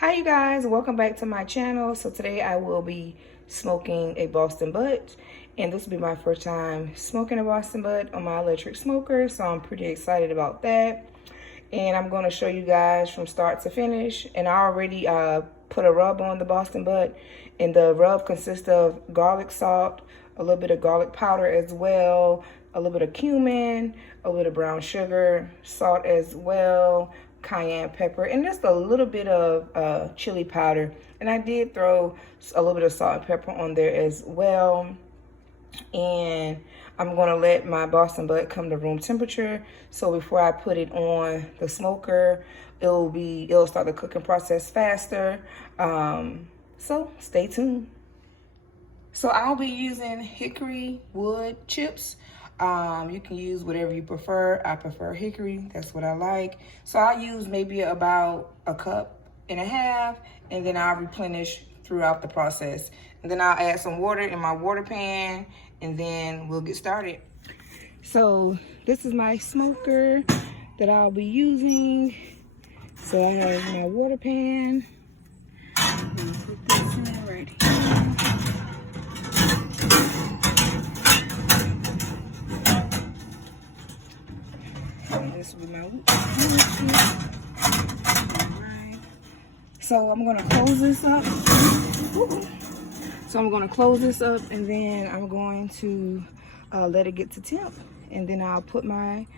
Hi you guys, welcome back to my channel. So today I will be smoking a Boston Butt, and this will be my first time smoking a Boston Butt on my electric smoker, so I'm pretty excited about that. And I'm going to show you guys from start to finish. And I already put a rub on the Boston Butt, and the rub consists of garlic salt, a little bit of garlic powder as well, a little bit of cumin, a little brown sugar, salt as well, cayenne pepper, and just a little bit of chili powder. And I did throw a little bit of salt and pepper on there as well. And I'm going to let my Boston Butt come to room temperature. So before I put it on the smoker, it'll start the cooking process faster. So stay tuned. So I'll be using hickory wood chips. You can use whatever you prefer. I prefer hickory, that's what I like. So I'll use maybe about 1.5 cups, and then I'll replenish throughout the process. And then I'll add some water in my water pan, and then we'll get started. So this is my smoker that I'll be using. So I have my water pan. I'm gonna put this in right here. This will be my Alright. So I'm gonna close this up. So I'm gonna close this up, and then I'm going to let it get to temp, and then I'll put my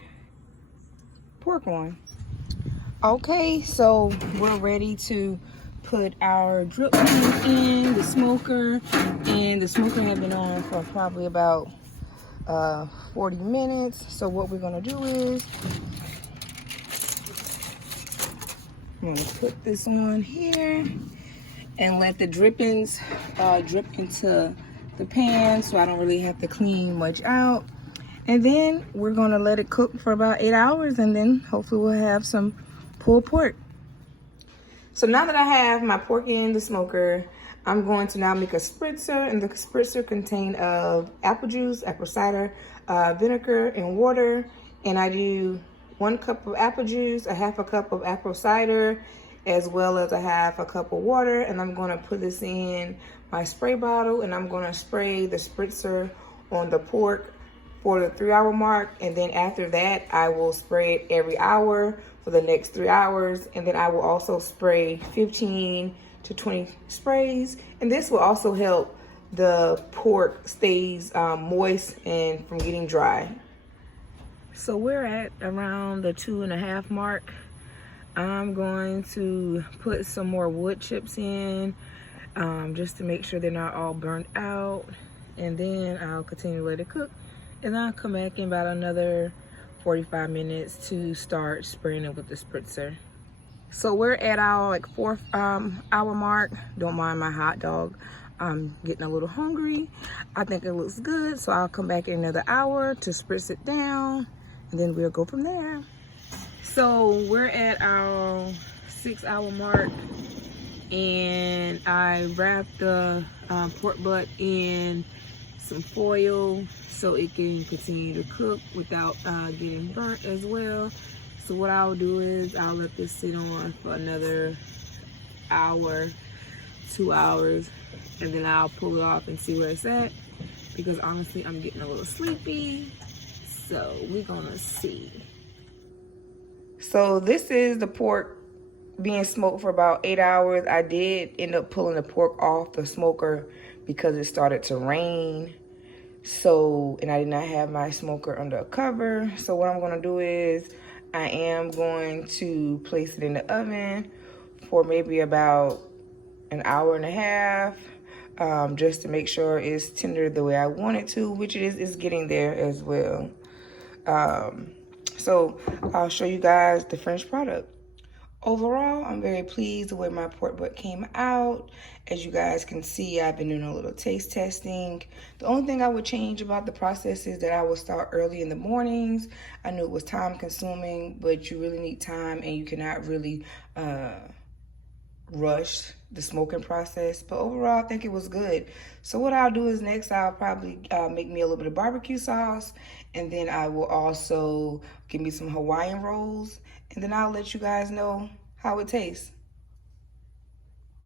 pork on. Okay, so we're ready to put our drip pan in the smoker, and the smoker has been on for probably about 40 minutes. So what we're gonna do is I'm gonna put this on here and let the drippings drip into the pan, so I don't really have to clean much out. And then we're gonna let it cook for about 8 hours, and then hopefully we'll have some pulled pork. So now that I have my pork in the smoker, I'm going to now make a spritzer, and the spritzer contains of apple juice, apple cider, vinegar, and water. And I do 1 cup of apple juice, 1/2 cup of apple cider, as well as 1/2 cup of water. And I'm going to put this in my spray bottle, and I'm going to spray the spritzer on the pork for the 3-hour mark. And then after that, I will spray it every hour for the next 3 hours. And then I will also spray 15 to 20 sprays, and this will also help the pork stays moist and from getting dry. So we're at around the 2.5 mark. I'm going to put some more wood chips in just to make sure they're not all burnt out, and then I'll continue to let it cook, and I'll come back in about another 45 minutes to start spraying it with the spritzer. So we're at our 4th hour mark. Don't mind my hot dog. I'm getting a little hungry. I think it looks good, so I'll come back in another hour to spritz it down, and then we'll go from there. So we're at our 6-hour mark, and I wrapped the pork butt in some foil so it can continue to cook without getting burnt as well. So what I'll do is I'll let this sit on for another hour, 2 hours, and then I'll pull it off and see where it's at, because honestly I'm getting a little sleepy. So we're gonna see. So this is the pork being smoked for about 8 hours. I did end up pulling the pork off the smoker because it started to rain. So, and I did not have my smoker under a cover. So what I'm gonna do is I am going to place it in the oven for maybe about 1.5 hours, just to make sure it's tender the way I want it to, which it is getting there as well. So I'll show you guys the finished product. Overall, I'm very pleased the way my pork butt came out. As you guys can see, I've been doing a little taste testing. The only thing I would change about the process is that I would start early in the mornings. I knew it was time consuming, but you really need time, and you cannot really rush the smoking process. But overall, I think it was good. So what I'll do is next I'll probably make me a little bit of barbecue sauce, and then I will also give me some Hawaiian rolls, and then I'll let you guys know how it tastes.